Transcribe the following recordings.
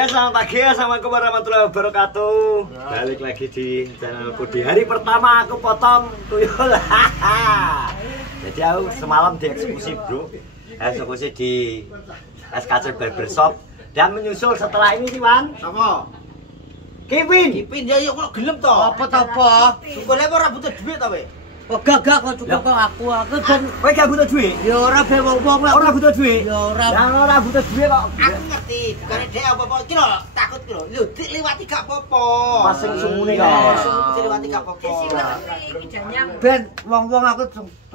Ya selamat pagi, assalamualaikum warahmatullahi wabarakatuh. Balik lagi di channelku di hari pertama aku potong tuyul. Jadi aku semalam dieksekusi bro, eksekusi di SKC Barbershop dan menyusul setelah ini sih Wan. Apa? Kipin. Kipin ya yuk kok gelem to. Apa? Sukule ora butuh duit to we. Kok gagak kok cukup kok aku kan Kowe gak butuh duit? ya ora be wong-wong lah. Ora butuh duit. Ya ora. Lah ora butuh duit kok. Aku ngerti, dikane dhek apa-apa iki lho, takut iki lho. Lho dik liwati gak apa-apa. Pas sing sumune ya. kok. Sumune liwati gak apa-apa. Ben wong-wong aku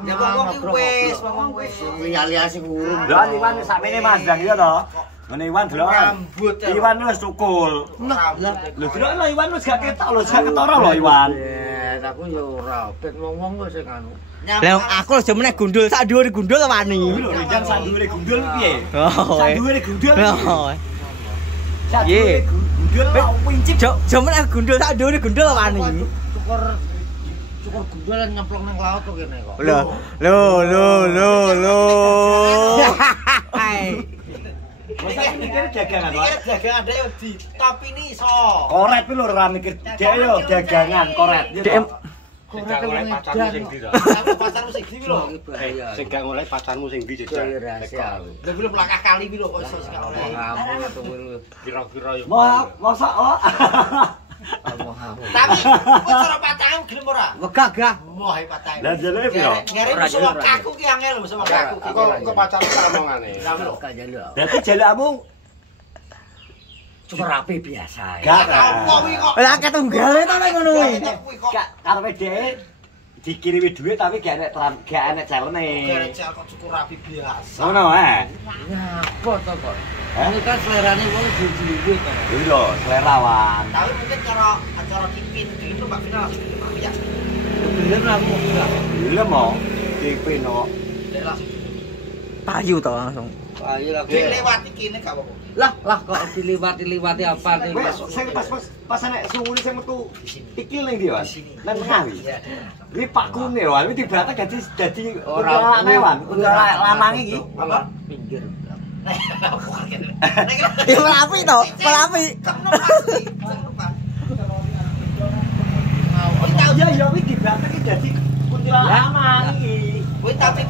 Ya wong-wong iki wis, wong-wong wis. liya-liya sing urung. Lah Iwan sakmene Mas Dang ya to. Ngene Iwan delok. Rambut. Iwan wis cukul. Lah, Lho delok lho Iwan wis gak ketok lho, gak ketara lho Iwan. aku ya ora ben wong-wong kok sing anu. Lah aku aja meneh gundul sak dhuwur gundul wani. Lho Rijang sak dhuwure gundul piye? Oh. Sak dhuwure gundul. Oh. Sak Ye. dhuwure gundul kok pincip. Jo meneh gundul sak dhuwur gundul wani. Cukur gundulan nyemplung nang laut kok kene kok. Lho. Masa mikir dagangan Iki wae. dagangan dhek yo di top ini iso. Koret kuwi lho ora mikir dhek yo dagangan koret. DM Ora oleh pacarmu sing ndi to? Pacarmu sing ndi lho. Sing gak oleh pacarmu sing ndi jejak. Rahasia. Lha belum lakah kali iki lho kok iso gak oleh. Ngamu tunggu Kira-kira yo. Masa oh. Tapi kok cara pacarmu gelem ora? Gagah. Wah, pacarmu. Lah jane piro? Ngere musuh wong kaku ki angel musuh wong kaku. Kok pacarmu omongane. Gak jaluk. Dadi jalukmu Cukur rapi biasa. gak Apa kuwi kok? lah ketunggale to nek ngono kuwi. gak karepe dhek dikirimi dhuwit tapi gak enek calene. Gereja kok cukup rapi biasa. Ngono wae. Nyapa to kok? Ini kan selerane wong duwe to. Iki lho selera Wan. Tapi mungkin cara kipin itu Mbak Vina langsung ya. Bener aku enggak. Lha mau kipin kok. Dek langsung. Payu to langsung. Ayo lah. Dek lewati kene gak apa-apa. Lah kok diliwati apa nih? Wes sing pas enek sungune sing metu iki ning ndi Wan? Nang tengah iki. Iki pakune Wan, iki dibata dadi Ora ora Wan, ora lanang iki. Apa? Pinggir. Ya melapi to, melapi. Ya ya iki dibata iki dadi kuntilanak lanang iki. Kowe tapi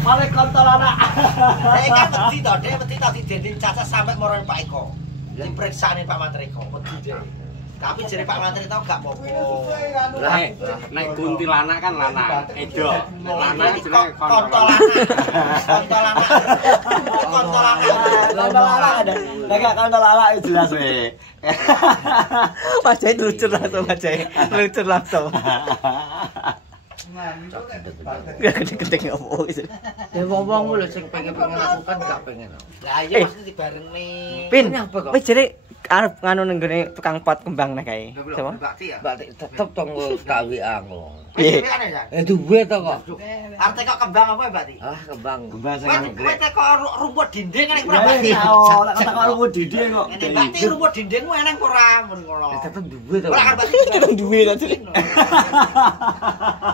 Malah kontol anak. Dek kan wedi to, dek wedi to didending caca sampai moron Pak Eko. Diperiksane Pak Mantri Eko, wedi dek. Tapi jere Pak Mantri tau gak apa-apa. Lah nek kuntilanak kan lanang, edo. Lanang jenenge Kontolanak. Kontolanak. Kontol anak ada. Lah gak kontol anak jelas we. Wajah lucu langsung wajah. Lucu langsung. Ya gede-gede opo wis. Ya wong-wong lho sing pengen-pengen aku kan gak pengen. Lah iya mesti dibarengne. Pin, Apa kok? wis jere arep nganu ning gone tukang pot kembang nek kae. Coba. Bakti ya. Mbak tetep tong gawe aku. Piye? Duwe to kok. Arte kok kembang apa ya, Bakti? Ah kembang. Gembang sing Kowe ngegrek. teko rumput dinding nek ora Ya Bakti. oh, lek kata karo didi kok. Ngene Bakti rumput dindingmu eneng ora ngono. Tetep duwe to. Ora kan Bakti. Tetep duwe to, Cuk.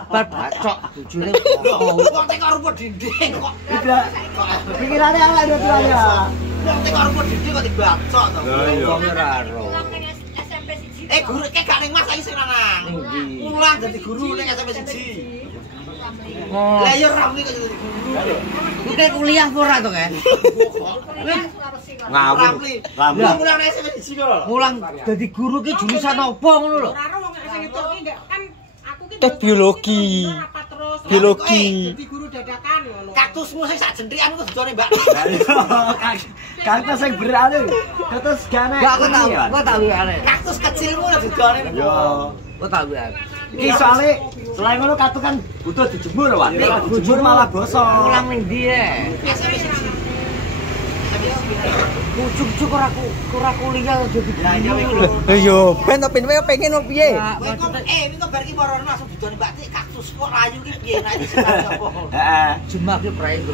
Bar bacok bojone. Wong teko rumput dinding kok. Tidak. Pikirane awak dhewe ya. Wong teko rumput dinding kok dibacok to. Lah iya. Wong ora ro. Guru ke gak ning Mas saiki sing lanang. Ning ndi? Mulang dadi guru ning SMP 1. Lah ya rame kok dadi guru. Kuwi kuliah apa ora to, Kan? Ngawur. Ramli. Ramli. Lah mulang ning SMP 1 kok lho. Mulang dadi guru ki jurusan apa ngono lho? Tes biologi. Biologi. Jadi guru dadakan ngono. Kaktusmu sing sak jenthikan ku didone Mbak. Kaktus sing berane. Kaktus gane. Gak aku tahu aneh. Kaktus kecilmu lho didone. Yo. Aku tahu aneh. Iki soalé selain ngono kaktus kan butuh dijemur, Wan. Dijemur malah bosok. Mulang ning ndi e? SMP 1. Cucuk ora kuliah dadi Lah ya guru lho. Lho yo, ben to pin pengen opo piye? Kowe kok ini kok bar iki morono langsung didone Mbak Tik kaktus kok layu ki piye nek disebut apa? Heeh. Jemak ki prae to.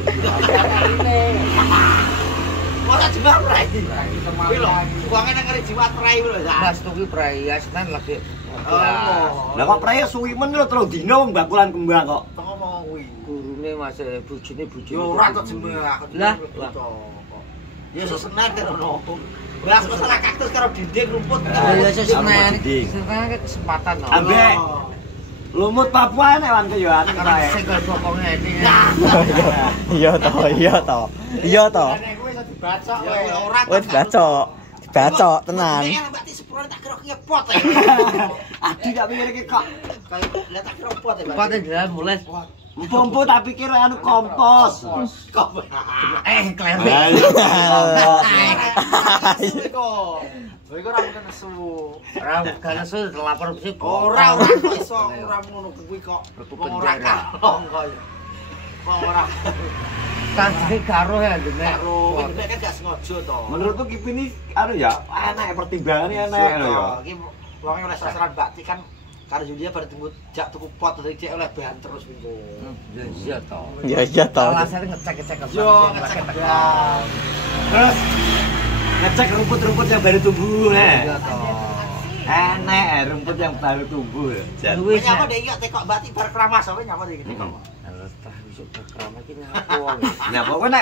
Ora jebak prae. Kuwi lho, uangnya nang ngeri jiwat prae lho ya. Mas tuku prae ya senan lagi. Oh. Lah kok praya suwi men lho 3 dina wong bakulan kembang kok. Ngomong kuwi. Gurune Mas bojone Yo ora kok jembek aku. Lah. Ya sesenan kan ono. Bahas masalah kaktus karo dinding rumput. Ya sesenengan dinding. sesenengan kesempatan to. Ambek lumut Papua nek wan yo anu Karo kae. sing bokonge iki. Iya toh, iya toh. Iya toh. Nek kowe iso dibacok kowe ora. Wis bacok. Dibacok tenan. Nek mbak ti sepuro tak kira ngepot. Adi tak pikir iki kok. Kayak lihat tak kira pot ya. Pate dalan mulai. Empuk tak pikir anu kompos. Kok. Kleru. Kowe kok ora mungkin nesu. Ora kan nesu lapor mesti Ora kok iso ora ngono kuwi kok. Wong ora kalong kok. Wong ora kan karo ya dene. karo nek kan gak sengaja to. Menurutku Kipi ini anu ya, enak pertimbangannya enak lho ya. Iki wonge oleh sasaran bakti kan karo Yulia bar tunggu jak tuku pot terus cek oleh bahan terus minggu. Ya iya to. Ya iya toh. Alasane ngecek-ngecek Yo ngecek bahan. Terus ngecek rumput-rumput yang baru tumbuh Iya nah. to. Enak rumput yang baru tumbuh. Wis Nyapa dek iki tekok bakti bar keramas apa nyapa dek iki. Tah besok berkerama iki ngapo wong. Nah, pokoknya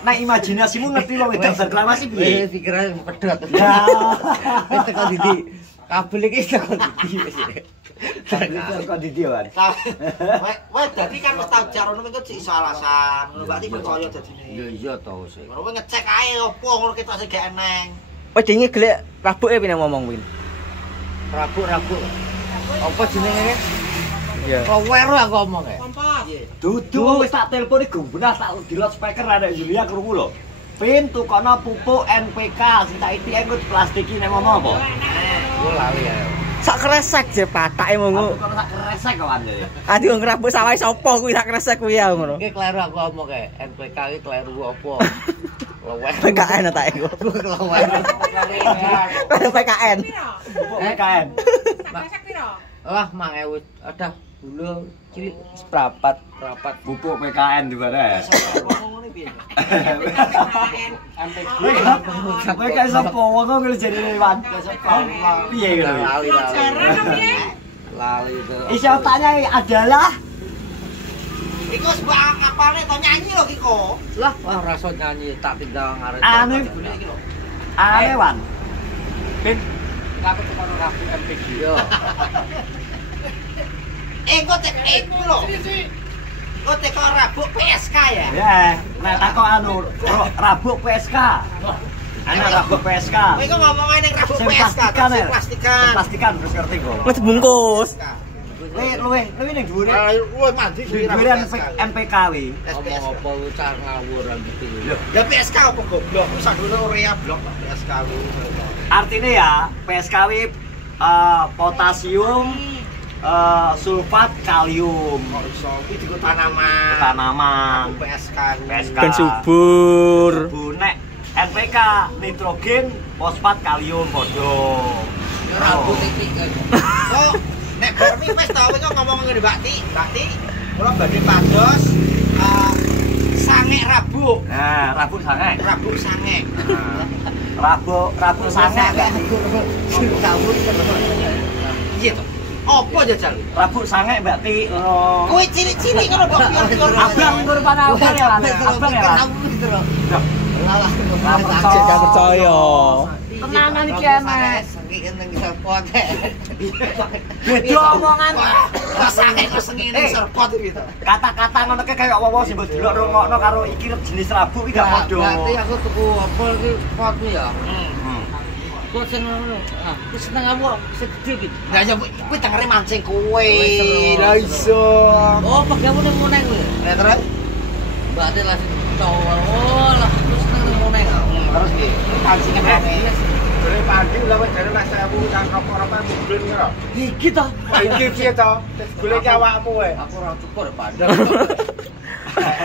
nek imajinasimu ngerti wong wedang berklamasi piye? Pikiran pedhot. Ya. Wis teko didi. Kabel iki teko didi wis. Terus kok didiwan. Wah, dadi kan wis tau jarono iku cek iso alasan. Ngono bakti percaya Ya dadine. iya to sik. Ngono kowe ngecek ae opo ngono kita sing gak eneng. Oh dinge gelek rabuke pine ngomong kuwi. Rabuk. Apa jenenge? Iya. Kower aku ngomong e. Dudu wis tak telepon iki gumbenah tak di loudspeaker ada Yulia krungu lho. Pin tukono pupuk NPK sing tak ITM ku plastiki nek ngomong apa? Gua lali ya. Sak kresek je patake ngono. Aku tak kresek kok ande. Adi wong rabuk sawah sapa kuwi sak kresek kuwi ya ngono. Iki kleru aku ngomong e. NPK iki kleru apa? Lewer. PKN tak iku. Lewer. PKN. Pupuk PKN. Wah, 1000 ada dulu cilik Seprapat. rapat. Pupuk PKN di mana? Ngomong ngene piye? Kowe kae sapa wong kok jadi lewat. Piye ngono? Lali. Lali itu. Isi otaknya adalah Iku wis mbak apane to nyanyi lho iki kok. Lah, wah rasa nyanyi tak tinggal ngaret. Ane Iki lho. Wan. Ben aku tekan rabu MPG. Yo. Kok tek iku lho. Kok tek rabuk PSK ya? Ya, nek takok anu rabuk PSK. Ana rabuk PSK. Kowe kok ngomong ning rabuk Sing PSK plastikan ya. plastikan. Plastikan terus ngerti kok. Wis bungkus. Luwe ning dhuwure. Luwe mandi Dhuwure MPK wi. Ngomong apa lu car ngawur gitu. Ya PSK apa goblok? Wis dulu urea blok PSK wi. Artinya ya PSKW potasium sulfat kalium Kok iso iki diku tanaman. tanaman PSK. PSK Ben subur. nek NPK nitrogen fosfat kalium padha Rabu titik. Kok nek barmi wis tau kok ngomong ngene Bakti. Bakti kula badhe pados sangek rabuk. nah rabuk sange Rabuk sangek. rabuk sange Kabur. Iya to. Apa jajal? rabuk sange Mbak Ti Kowe cilik-cilik ngono kok pior-pior. abang kurban abang ya Lan abang ya Lan Gak percaya. tenanan iki enak Sengki nang serpot. beda omongan Sangek kok sengene serpot iki to. kata-kata ngono ke kayak wong sing mbok delok rungokno karo iki jenis rabuk iki gak padha Berarti aku tuku apa iki foto ya. Kok sing ngono. Ah, wis seneng aku segede iki. Lah ya kowe dengere mancing kowe. Lah iso. Oh, pagamu ning muneng kuwi. Lah terus Berarti lah cowok. Oh, lah terus seneng muneng. terus iki pancingan rame. Dari pagi ulah wis jare nek saya utang rokok-rokokan bulan kira. iki to Iki piye to? Golek awakmu wae. Aku ora cukur padahal.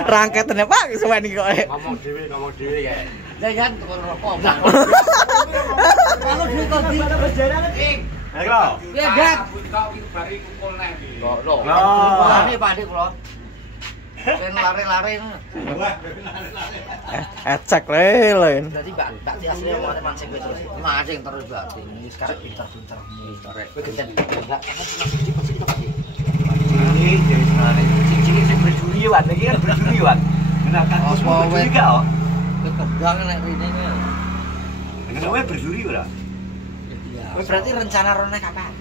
Rangketane Pak suwen iki kok. Ngomong dhewe kae. Jangan tukar rokok. Kalau duit kok di Ayo. ya dak. Buka iki bari kumpul nek iki. Loh. Loh. Ini Pak Dik kula. Ben lari-lari. Ecek lain. Berarti Mbak Ti asline wong mancing kowe terus. Mancing terus berarti. Ini sekarang pintar-pintar. Korek. Kowe genten. Enggak kan sing pasti to Pak. Ini dari sekarang cincin sing berduri wan, iki kan berduri wan. Nah, kakus mau berduri gak kok? Kembang nek rene. Dengan kowe berjuri ora? Ya. Kowe berarti rencana rene kapan?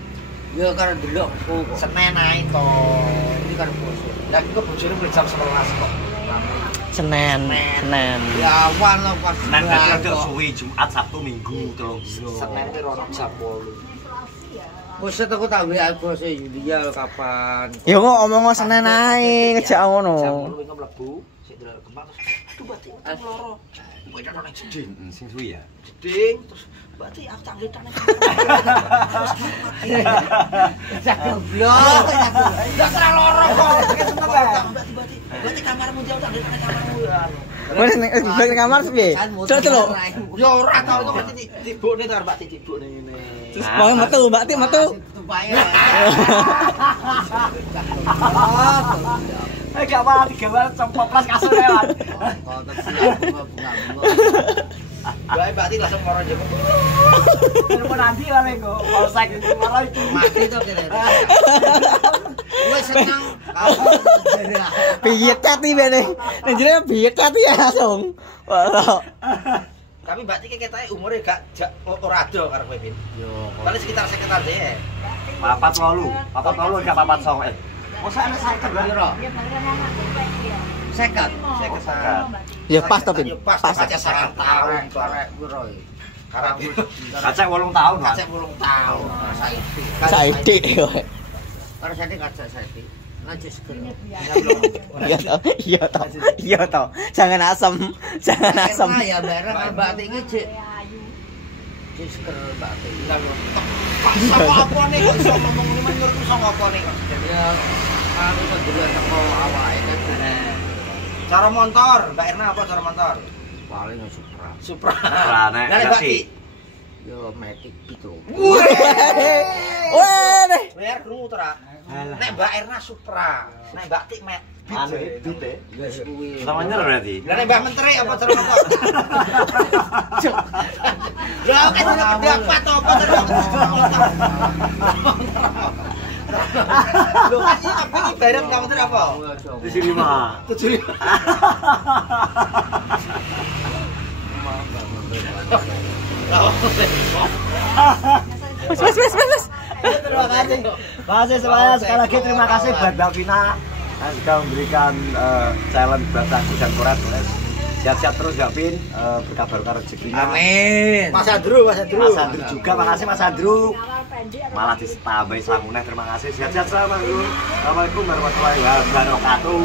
Ya karo delokku kok. Senin ae to. Ini karo bosku. Lah iku bojone mulai jam 11 kok. Senin. Ya awan lah pas. Senin berarti ada suwi Jumat, Sabtu, Minggu, 3 dino. Senin ki rono jam 8. Bos aku tak WA bos Yulia kapan. Ya kok omong Senin ae ngejak Jam ngono. 8 wingi mlebu, sik delok kembang terus aduh batik loro. Kowe tak nang jeding. Sing suwi ya. Jeding terus batik aku tak ngletak nang Jak goblok. Lah salah loro kok. Seneng lah. Batik kamarmu jauh tak ngletak nang kamarmu. Wes ning kamar piye? Celuk. Ya ora tau kok berarti tibukne to Mbak tibukne ngene. Terus pokoke metu, Mbak Tik metu. Tupaya. Gak malah digambar compoplas kasur lewat. Kontak siap bunga-bunga. Bae Mbak Tik langsung moro jebuk. Telepon nanti lah mengko. Polsek itu malah itu. Mati to kira. Wes seneng aku jadi. Piye cati bene. Nek jere piye cati ya langsung. Wah. Tapi Mbak Tik ketoke umure gak ora ado karo kowe, Bin. Yo, Paling sekitar sekitar deh. 48 gak 49. Masa ana 50 piro? Sekat. Saya kesana. Ya pas to, Pin. Pas Pas. aja 100 tahun. Karek piro iki? Karang Kacek 8 tahun, Mas. kacek 8 tahun. Saiki. Saiki kowe. Karo sate kacak saiki. Lanjut seger. Iya toh. Iya toh. Iya toh. Jangan asem. Jangan asem. Ya bareng karo Mbak Tik iki cek. Cek seger Mbak Tik. Pak apa nih kok iso ngomong ngene menurut iso ngopo nih kok. Ya aku kok dulu teko awake kan. Cara motor, Mbak Erna apa cara motor? Paling Supra. Supra. Supra, nek Lah Mbak versi. Tik. Yo Matic gitu. Wah, deh. Biar krungu to ra. Nek Mbak Erna Supra, nek Mbak Tik Met. Anu bite. Wis kuwi. Sama nyer berarti. Lah nek Mbak Menteri apa cara motor? Lah kan ora pendapat apa cara motor. Lho kan iki apa iki bareng Mbak Menteri apa? Di sini mah. 75. Wes. Terima kasih. Makasih semuanya, sekali lagi terima kasih buat Mbak Vina yang sudah memberikan challenge buat aku dan Koret. Siap-siap terus Mbak Vin, berkah-berkah rezekinya. Amin. Mas Andrew, Mas Andrew. Mas Andrew juga, makasih Mas Andrew. Malah ditambahi sanguneh, terima kasih. Sehat-sehat selalu Mas Andrew. Assalamualaikum warahmatullahi wabarakatuh.